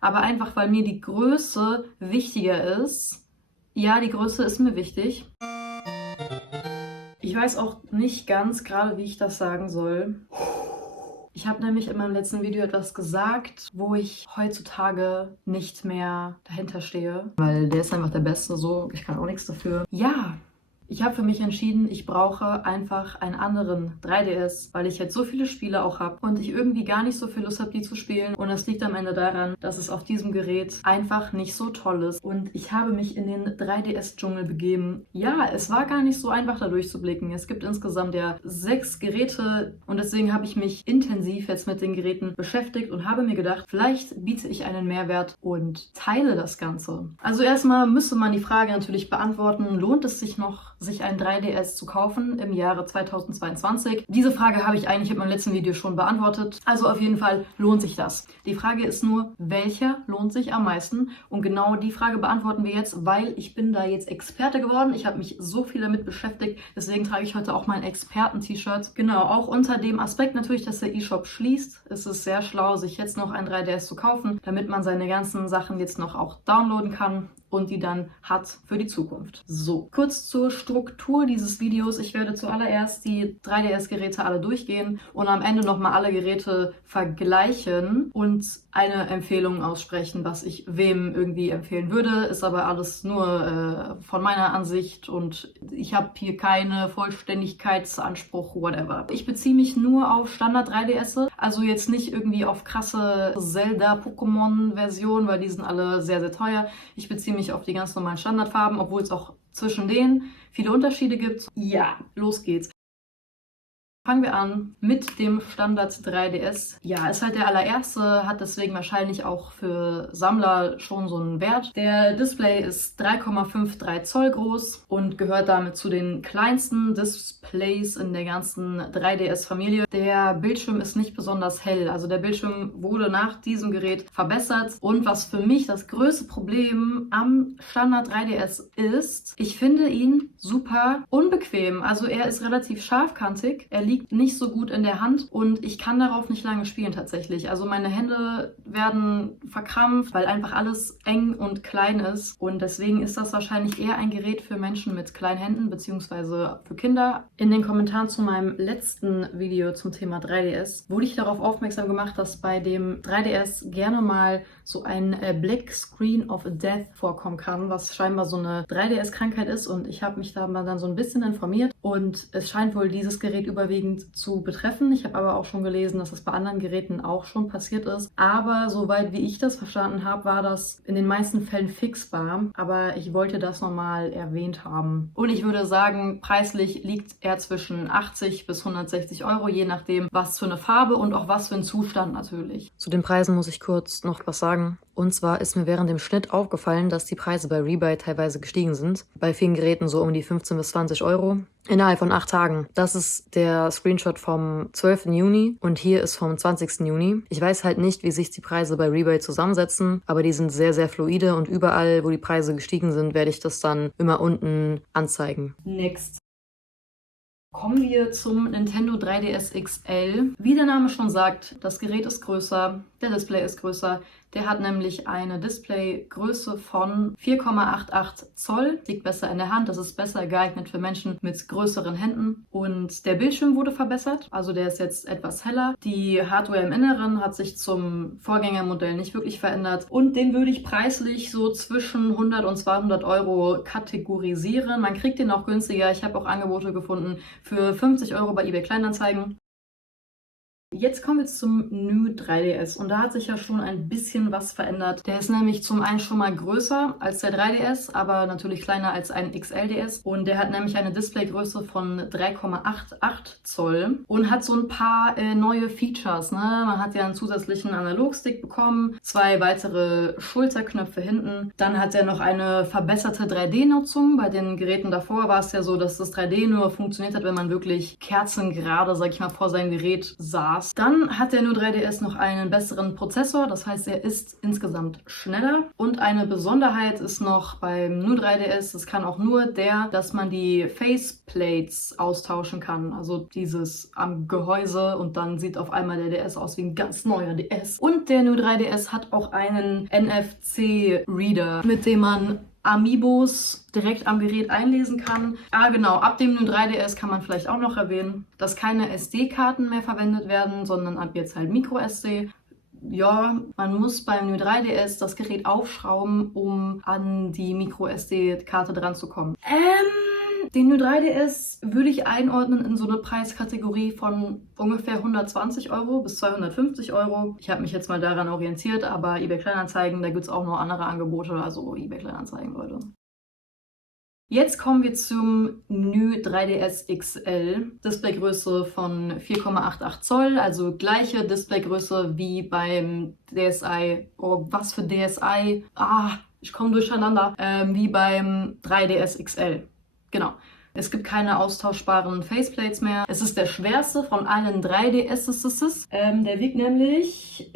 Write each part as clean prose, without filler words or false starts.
aber einfach, weil mir die Größe wichtiger ist. Ja, die Größe ist mir wichtig. Ich weiß auch nicht ganz gerade, wie ich das sagen soll. Ich habe nämlich in meinem letzten Video etwas gesagt, wo ich heutzutage nicht mehr dahinter stehe. Weil der ist einfach der Beste, so. Ich kann auch nichts dafür. Ja, ich habe für mich entschieden, ich brauche einfach einen anderen 3DS, weil ich jetzt so viele Spiele auch habe und ich irgendwie gar nicht so viel Lust habe, die zu spielen. Und das liegt am Ende daran, dass es auf diesem Gerät einfach nicht so toll ist. Und ich habe mich in den 3DS-Dschungel begeben. Ja, es war gar nicht so einfach, da durchzublicken. Es gibt insgesamt ja 6 Geräte und deswegen habe ich mich intensiv jetzt mit den Geräten beschäftigt und habe mir gedacht, vielleicht biete ich einen Mehrwert und teile das Ganze. Also erstmal müsste man die Frage natürlich beantworten, lohnt es sich noch, sich ein 3DS zu kaufen im Jahre 2022? Diese Frage habe ich eigentlich in meinem letzten Video schon beantwortet. Also auf jeden Fall lohnt sich das. Die Frage ist nur, welcher lohnt sich am meisten? Und genau die Frage beantworten wir jetzt, weil ich bin da jetzt Experte geworden. Ich habe mich so viel damit beschäftigt. Deswegen trage ich heute auch mein Experten-T-Shirt. Genau, auch unter dem Aspekt natürlich, dass der E-Shop schließt, ist es sehr schlau, sich jetzt noch ein 3DS zu kaufen, damit man seine ganzen Sachen jetzt noch auch downloaden kann und die dann hat für die Zukunft. So, kurz zur Struktur dieses Videos. Ich werde zuallererst die 3DS-Geräte alle durchgehen und am Ende nochmal alle Geräte vergleichen und eine Empfehlung aussprechen, was ich wem irgendwie empfehlen würde. Ist aber alles nur von meiner Ansicht und ich habe hier keine Vollständigkeitsanspruch, whatever. Ich beziehe mich nur auf Standard 3DS, also jetzt nicht irgendwie auf krasse Zelda-Pokémon-Versionen, weil die sind alle sehr, sehr teuer. Ich beziehe mich auf die ganz normalen Standardfarben, obwohl es auch zwischen denen viele Unterschiede gibt. Ja, los geht's. Fangen wir an mit dem Standard 3DS. Ja, ist halt der allererste, hat deswegen wahrscheinlich auch für Sammler schon so einen Wert. Der Display ist 3,53 Zoll groß und gehört damit zu den kleinsten Displays in der ganzen 3DS-Familie. Der Bildschirm ist nicht besonders hell, also der Bildschirm wurde nach diesem Gerät verbessert. Und was für mich das größte Problem am Standard 3DS ist, ich finde ihn super unbequem. Also er ist relativ scharfkantig, er liegt nicht so gut in der Hand und ich kann darauf nicht lange spielen tatsächlich. Also meine Hände werden verkrampft, weil einfach alles eng und klein ist und deswegen ist das wahrscheinlich eher ein Gerät für Menschen mit kleinen Händen beziehungsweise für Kinder. In den Kommentaren zu meinem letzten Video zum Thema 3DS wurde ich darauf aufmerksam gemacht, dass bei dem 3DS gerne mal so ein Black Screen of Death vorkommen kann, was scheinbar so eine 3DS-Krankheit ist und ich habe mich da mal dann so ein bisschen informiert und es scheint wohl dieses Gerät überwiegend zu betreffen. Ich habe aber auch schon gelesen, dass das bei anderen Geräten auch schon passiert ist. Aber soweit wie ich das verstanden habe, war das in den meisten Fällen fixbar. Aber ich wollte das nochmal erwähnt haben. Und ich würde sagen, preislich liegt er zwischen 80 bis 160 Euro, je nachdem, was für eine Farbe und auch was für ein Zustand natürlich. Zu den Preisen muss ich kurz noch was sagen. Und zwar ist mir während dem Schnitt aufgefallen, dass die Preise bei Rebuy teilweise gestiegen sind. Bei vielen Geräten so um die 15 bis 20 Euro. Innerhalb von 8 Tagen. Das ist der Screenshot vom 12. Juni und hier ist vom 20. Juni. Ich weiß halt nicht, wie sich die Preise bei Rebuy zusammensetzen, aber die sind sehr, sehr fluide und überall, wo die Preise gestiegen sind, werde ich das dann immer unten anzeigen. Next. Kommen wir zum Nintendo 3DS XL. Wie der Name schon sagt, das Gerät ist größer, der Display ist größer. Der hat nämlich eine Displaygröße von 4,88 Zoll. Liegt besser in der Hand, das ist besser geeignet für Menschen mit größeren Händen. Und der Bildschirm wurde verbessert, also der ist jetzt etwas heller. Die Hardware im Inneren hat sich zum Vorgängermodell nicht wirklich verändert. Und den würde ich preislich so zwischen 100 und 200 Euro kategorisieren. Man kriegt den auch günstiger. Ich habe auch Angebote gefunden für 50 Euro bei eBay Kleinanzeigen. Jetzt kommen wir zum New 3DS und da hat sich ja schon ein bisschen was verändert. Der ist nämlich zum einen schon mal größer als der 3DS, aber natürlich kleiner als ein XL-DS und der hat nämlich eine Displaygröße von 3,88 Zoll und hat so ein paar neue Features. Ne? Man hat ja einen zusätzlichen Analogstick bekommen, 2 weitere Schulterknöpfe hinten. Dann hat er noch eine verbesserte 3D-Nutzung. Bei den Geräten davor war es ja so, dass das 3D nur funktioniert hat, wenn man wirklich kerzengerade, sag ich mal, vor seinem Gerät saß. krass. Dann hat der New 3DS noch einen besseren Prozessor, das heißt, er ist insgesamt schneller. Und eine Besonderheit ist noch beim New 3DS, das kann auch nur der, dass man die Faceplates austauschen kann. Also dieses am Gehäuse und dann sieht auf einmal der DS aus wie ein ganz neuer DS. Und der New 3DS hat auch einen NFC-Reader, mit dem man Amiibos direkt am Gerät einlesen kann. Ah genau, ab dem New 3DS kann man vielleicht auch noch erwähnen, dass keine SD-Karten mehr verwendet werden, sondern ab jetzt halt Micro-SD. Ja, man muss beim New 3DS das Gerät aufschrauben, um an die Micro-SD-Karte dran zu kommen. Den New 3DS würde ich einordnen in so eine Preiskategorie von ungefähr 120 € bis 250 €. Ich habe mich jetzt mal daran orientiert, aber eBay Kleinanzeigen, da gibt es auch noch andere Angebote, also eBay Kleinanzeigen, Leute. Jetzt kommen wir zum New 3DS XL. Displaygröße von 4,88 Zoll, also gleiche Displaygröße wie beim DSi. Oh, was für DSi? Ich komme durcheinander. Wie beim 3DS XL. Genau. Es gibt keine austauschbaren Faceplates mehr. Es ist der schwerste von allen 3DSs. Der wiegt nämlich,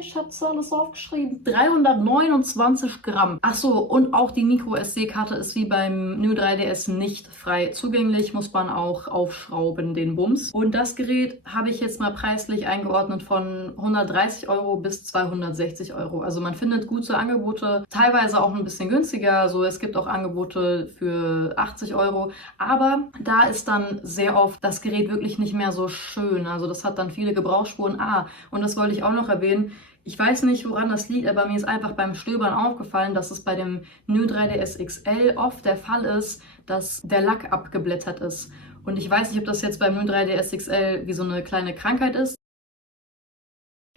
ich habe es alles aufgeschrieben, 329 Gramm. Achso, und auch die Micro-SD-Karte ist wie beim New 3DS nicht frei zugänglich. Muss man auch aufschrauben, den Bums. Und das Gerät habe ich jetzt mal preislich eingeordnet von 130 € bis 260 €. Also man findet gute Angebote, teilweise auch ein bisschen günstiger. Also es gibt auch Angebote für 80 €. Aber da ist dann sehr oft das Gerät wirklich nicht mehr so schön. Also das hat dann viele Gebrauchsspuren. Und das wollte ich auch noch erwähnen. Ich weiß nicht, woran das liegt, aber mir ist einfach beim Stöbern aufgefallen, dass es bei dem New 3DS XL oft der Fall ist, dass der Lack abgeblättert ist. Und ich weiß nicht, ob das jetzt beim New 3DS XL wie so eine kleine Krankheit ist.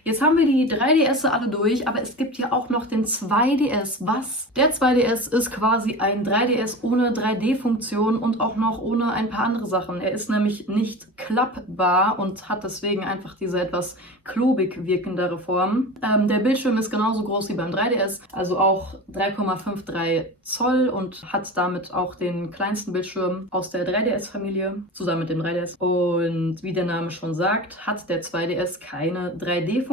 Jetzt haben wir die 3DS alle durch, aber es gibt ja auch noch den 2DS. Was? Der 2DS ist quasi ein 3DS ohne 3D-Funktion und auch noch ohne ein paar andere Sachen. Er ist nämlich nicht klappbar und hat deswegen einfach diese etwas klobig wirkendere Form. Der Bildschirm ist genauso groß wie beim 3DS, also auch 3,53 Zoll und hat damit auch den kleinsten Bildschirm aus der 3DS-Familie, zusammen mit dem 3DS. Und wie der Name schon sagt, hat der 2DS keine 3D-Funktion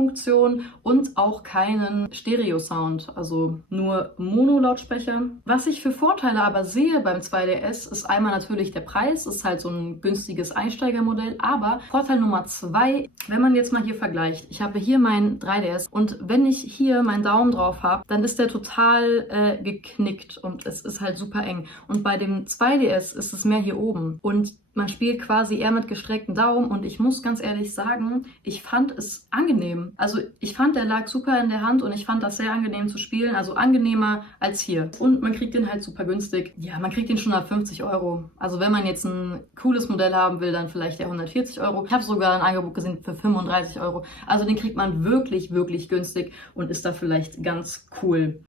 und auch keinen Stereo-Sound, also nur Mono-Lautsprecher. Was ich für Vorteile aber sehe beim 2DS, ist einmal natürlich der Preis, ist halt so ein günstiges Einsteigermodell, aber Vorteil Nummer 2, wenn man jetzt mal hier vergleicht, ich habe hier mein 3DS und wenn ich hier meinen Daumen drauf habe, dann ist der total geknickt und es ist halt super eng. Und bei dem 2DS ist es mehr hier oben und man spielt quasi eher mit gestrecktem Daumen und ich muss ganz ehrlich sagen, ich fand es angenehm. Also ich fand, der lag super in der Hand und ich fand das sehr angenehm zu spielen, also angenehmer als hier. Und man kriegt den halt super günstig. Ja, man kriegt den schon ab 50 €. Also wenn man jetzt ein cooles Modell haben will, dann vielleicht der 140 €. Ich habe sogar ein Angebot gesehen für 35 €. Also den kriegt man wirklich, wirklich günstig und ist da vielleicht ganz cool.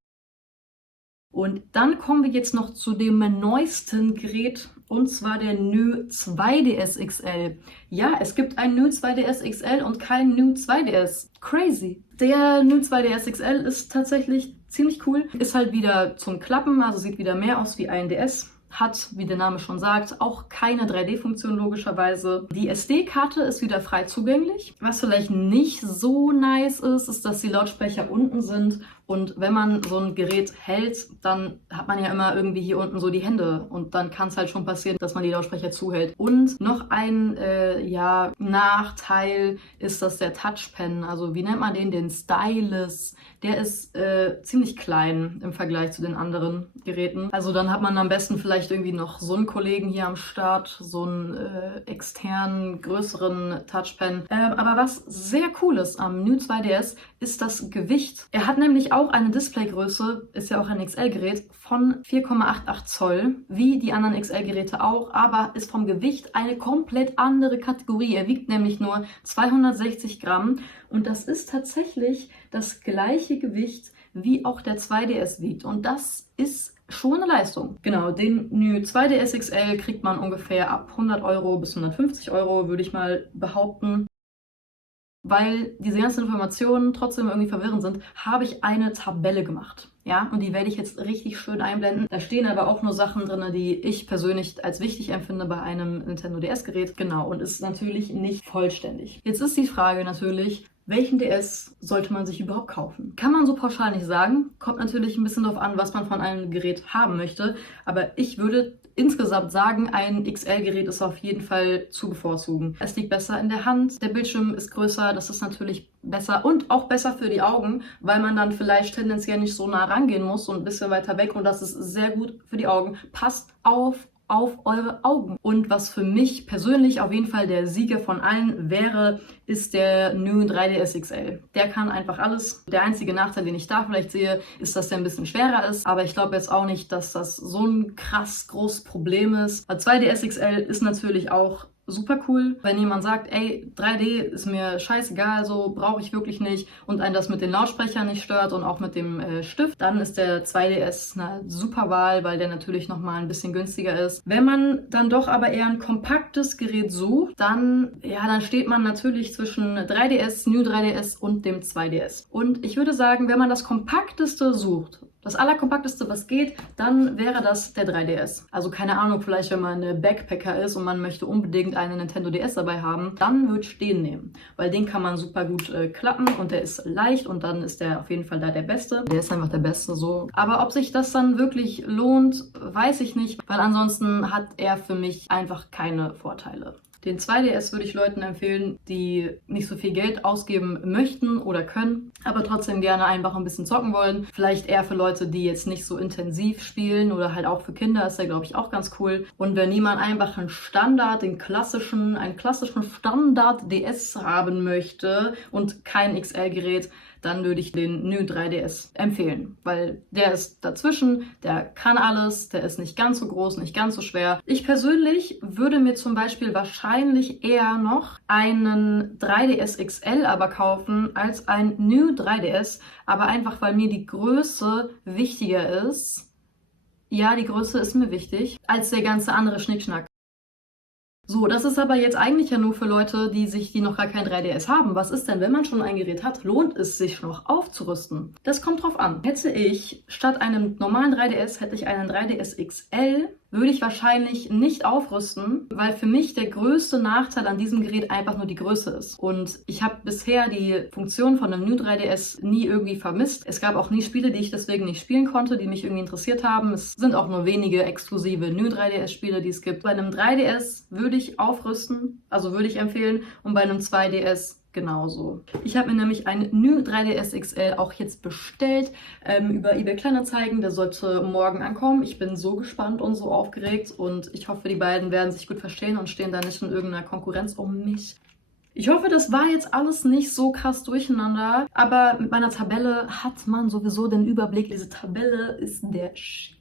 Und dann kommen wir jetzt noch zu dem neuesten Gerät, und zwar der New 2DS XL. Ja, es gibt ein New 2DS XL und kein New 2DS. Crazy. Der New 2DS XL ist tatsächlich ziemlich cool. Ist halt wieder zum Klappen, also sieht wieder mehr aus wie ein DS. Hat, wie der Name schon sagt, auch keine 3D-Funktion logischerweise. Die SD-Karte ist wieder frei zugänglich. Was vielleicht nicht so nice ist, ist, dass die Lautsprecher unten sind. Und wenn man so ein Gerät hält, dann hat man ja immer irgendwie hier unten so die Hände. Und dann kann es halt schon passieren, dass man die Lautsprecher zuhält. Und noch ein Nachteil ist, dass der Touchpen, also wie nennt man den? Den Stylus. Der ist ziemlich klein im Vergleich zu den anderen Geräten. Also dann hat man am besten vielleicht irgendwie noch so einen Kollegen hier am Start, so einen externen, größeren Touchpen. Aber was sehr cool ist am New 2DS, ist das Gewicht. Er hat nämlich auch eine Displaygröße, ist ja auch ein XL-Gerät, von 4,88 Zoll, wie die anderen XL-Geräte auch, aber ist vom Gewicht eine komplett andere Kategorie. Er wiegt nämlich nur 260 Gramm und das ist tatsächlich das gleiche Gewicht, wie auch der 2DS wiegt. Und das ist schon eine Leistung. Genau, den New 2DS XL kriegt man ungefähr ab 100 € bis 150 €, würde ich mal behaupten. weil diese ganzen Informationen trotzdem irgendwie verwirrend sind, habe ich eine Tabelle gemacht. Ja, und die werde ich jetzt richtig schön einblenden. Da stehen aber auch nur Sachen drin, die ich persönlich als wichtig empfinde bei einem Nintendo DS-Gerät. Genau, und ist natürlich nicht vollständig. Jetzt ist die Frage natürlich, welchen DS sollte man sich überhaupt kaufen? Kann man so pauschal nicht sagen. Kommt natürlich ein bisschen darauf an, was man von einem Gerät haben möchte. Aber ich würde insgesamt sagen, ein XL-Gerät ist auf jeden Fall zu bevorzugen. Es liegt besser in der Hand, der Bildschirm ist größer, das ist natürlich besser und auch besser für die Augen, weil man dann vielleicht tendenziell nicht so nah rangehen muss und ein bisschen weiter weg, und das ist sehr gut für die Augen. Passt auf eure Augen. Und was für mich persönlich auf jeden Fall der Sieger von allen wäre, ist der New 3DS XL. Der kann einfach alles. Der einzige Nachteil, den ich da vielleicht sehe, ist, dass der ein bisschen schwerer ist. Aber ich glaube jetzt auch nicht, dass das so ein krass großes Problem ist. Weil 2DS XL ist natürlich auch super cool, wenn jemand sagt, ey, 3D ist mir scheißegal, so brauche ich wirklich nicht, und einen das mit den Lautsprechern nicht stört und auch mit dem Stift, dann ist der 2DS eine super Wahl, weil der natürlich nochmal ein bisschen günstiger ist. Wenn man dann doch aber eher ein kompaktes Gerät sucht, dann steht man natürlich zwischen 3DS, New 3DS und dem 2DS. Und ich würde sagen, wenn man das Kompakteste sucht, das allerkompakteste, was geht, dann wäre das der 3DS. Also keine Ahnung, vielleicht wenn man ein Backpacker ist und man möchte unbedingt einen Nintendo DS dabei haben, dann würde ich den nehmen. Weil den kann man super gut klappen und der ist leicht, und dann ist der auf jeden Fall da der Beste. Der ist einfach der Beste so. Aber ob sich das dann wirklich lohnt, weiß ich nicht, weil ansonsten hat er für mich einfach keine Vorteile. Den 2DS würde ich Leuten empfehlen, die nicht so viel Geld ausgeben möchten oder können, aber trotzdem gerne einfach ein bisschen zocken wollen. Vielleicht eher für Leute, die jetzt nicht so intensiv spielen, oder halt auch für Kinder ist der, glaube ich, auch ganz cool. Und wenn niemand einfach einen einen klassischen Standard-DS haben möchte und kein XL-Gerät, dann würde ich den New 3DS empfehlen, weil der ist dazwischen, der kann alles, der ist nicht ganz so groß, nicht ganz so schwer. Ich persönlich würde mir zum Beispiel wahrscheinlich eher noch einen 3DS XL aber kaufen als ein New 3DS, aber einfach, weil mir die Größe wichtiger ist. Ja, die Größe ist mir wichtig, als der ganze andere Schnickschnack. So, das ist aber jetzt eigentlich ja nur für Leute, die noch gar kein 3DS haben. Was ist denn, wenn man schon ein Gerät hat? Lohnt es sich noch aufzurüsten? Das kommt drauf an. Hätte ich statt einem normalen 3DS, hätte ich einen 3DS XL, würde ich wahrscheinlich nicht aufrüsten, weil für mich der größte Nachteil an diesem Gerät einfach nur die Größe ist. Und ich habe bisher die Funktion von einem New 3DS nie irgendwie vermisst. Es gab auch nie Spiele, die ich deswegen nicht spielen konnte, die mich irgendwie interessiert haben. Es sind auch nur wenige exklusive New 3DS-Spiele, die es gibt. Bei einem 3DS würde ich aufrüsten, also würde ich empfehlen, und bei einem 2DS genauso. Ich habe mir nämlich ein New 3DS XL auch jetzt bestellt über eBay Kleinanzeigen. Der sollte morgen ankommen. Ich bin so gespannt und so aufgeregt, und ich hoffe, die beiden werden sich gut verstehen und stehen da nicht in irgendeiner Konkurrenz um mich. Ich hoffe, das war jetzt alles nicht so krass durcheinander, aber mit meiner Tabelle hat man sowieso den Überblick. Diese Tabelle ist der Shit.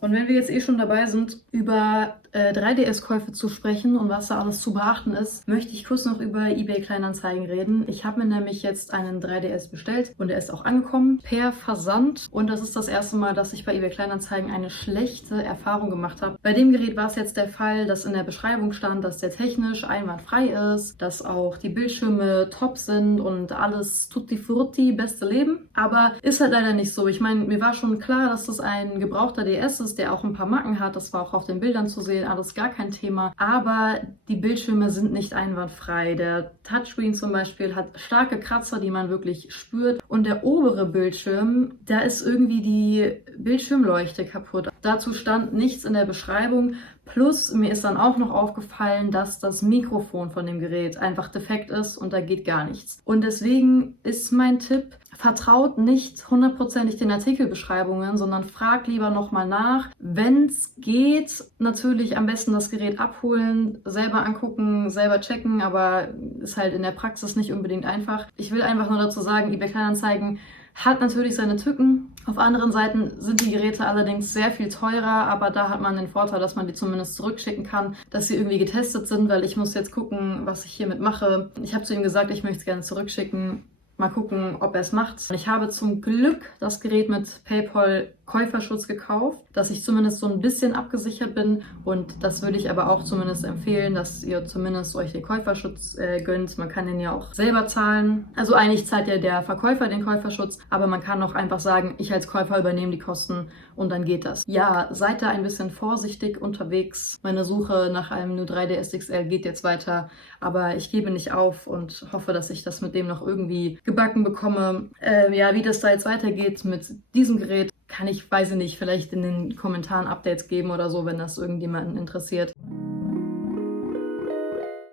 Und wenn wir jetzt schon dabei sind, über 3DS-Käufe zu sprechen und was da alles zu beachten ist, möchte ich kurz noch über eBay Kleinanzeigen reden. Ich habe mir nämlich jetzt einen 3DS bestellt und er ist auch angekommen per Versand. Und das ist das erste Mal, dass ich bei eBay Kleinanzeigen eine schlechte Erfahrung gemacht habe. Bei dem Gerät war es jetzt der Fall, dass in der Beschreibung stand, dass der technisch einwandfrei ist, dass auch die Bildschirme top sind und alles tutti frutti, beste Leben. Aber ist halt leider nicht so. Ich meine, mir war schon klar, dass das ein gebrauchter DS ist, der auch ein paar Macken hat. Das war auch auf den Bildern zu sehen, alles gar kein Thema. Aber die Bildschirme sind nicht einwandfrei. Der Touchscreen zum Beispiel hat starke Kratzer, die man wirklich spürt. Und der obere Bildschirm, da ist irgendwie die Bildschirmleuchte kaputt. Dazu stand nichts in der Beschreibung. Plus, mir ist dann auch noch aufgefallen, dass das Mikrofon von dem Gerät einfach defekt ist und da geht gar nichts. Und deswegen ist mein Tipp, vertraut nicht hundertprozentig den Artikelbeschreibungen, sondern fragt lieber nochmal nach. Wenn es geht, natürlich am besten das Gerät abholen, selber angucken, selber checken, aber ist halt in der Praxis nicht unbedingt einfach. Ich will einfach nur dazu sagen, eBay Kleinanzeigen hat natürlich seine Tücken. Auf anderen Seiten sind die Geräte allerdings sehr viel teurer, aber da hat man den Vorteil, dass man die zumindest zurückschicken kann, dass sie irgendwie getestet sind, weil ich muss jetzt gucken, was ich hiermit mache. Ich habe zu ihm gesagt, ich möchte es gerne zurückschicken. Mal gucken, ob er es macht. Ich habe zum Glück das Gerät mit PayPal Käuferschutz gekauft, dass ich zumindest so ein bisschen abgesichert bin. Und das würde ich aber auch zumindest empfehlen, dass ihr zumindest euch den Käuferschutz gönnt. Man kann den ja auch selber zahlen. Also eigentlich zahlt ja der Verkäufer den Käuferschutz, aber man kann auch einfach sagen, ich als Käufer übernehme die Kosten und dann geht das. Ja, seid da ein bisschen vorsichtig unterwegs. Meine Suche nach einem New 3DS XL geht jetzt weiter, aber ich gebe nicht auf und hoffe, dass ich das mit dem noch irgendwie gebacken bekomme. Ja, wie das da jetzt weitergeht mit diesem Gerät, kann ich, weiß ich nicht, vielleicht in den Kommentaren Updates geben oder so, wenn das irgendjemanden interessiert.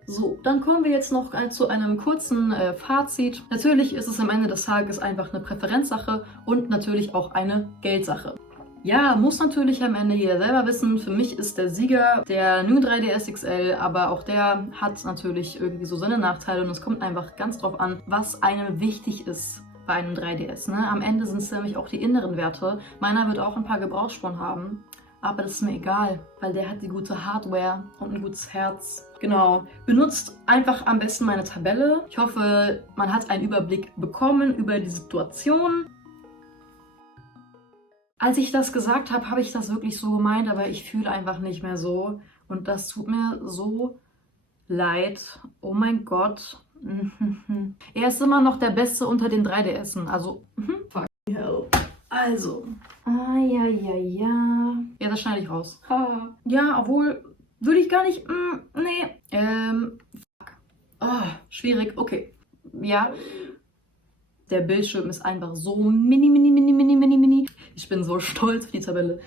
So, dann kommen wir jetzt noch zu einem kurzen Fazit. Natürlich ist es am Ende des Tages einfach eine Präferenzsache und natürlich auch eine Geldsache. Ja, muss natürlich am Ende jeder selber wissen. Für mich ist der Sieger der New 3DS XL, aber auch der hat natürlich irgendwie so seine Nachteile und es kommt einfach ganz drauf an, was einem wichtig ist bei einem 3DS. Ne? Am Ende sind es nämlich auch die inneren Werte. Meiner wird auch ein paar Gebrauchsspuren haben, aber das ist mir egal, weil der hat die gute Hardware und ein gutes Herz. Genau, benutzt einfach am besten meine Tabelle. Ich hoffe, man hat einen Überblick bekommen über die Situation. Als ich das gesagt habe, habe ich das wirklich so gemeint, aber ich fühle einfach nicht mehr so. Und das tut mir so leid. Oh mein Gott. Er ist immer noch der Beste unter den 3DSen. Also, fuck hell. Also. Ja. Ja, das schneide ich raus. Ja, obwohl, würde ich gar nicht. Nee. Fuck. Oh, schwierig. Okay. Ja. Der Bildschirm ist einfach so mini. Ich bin so stolz auf die Tabelle.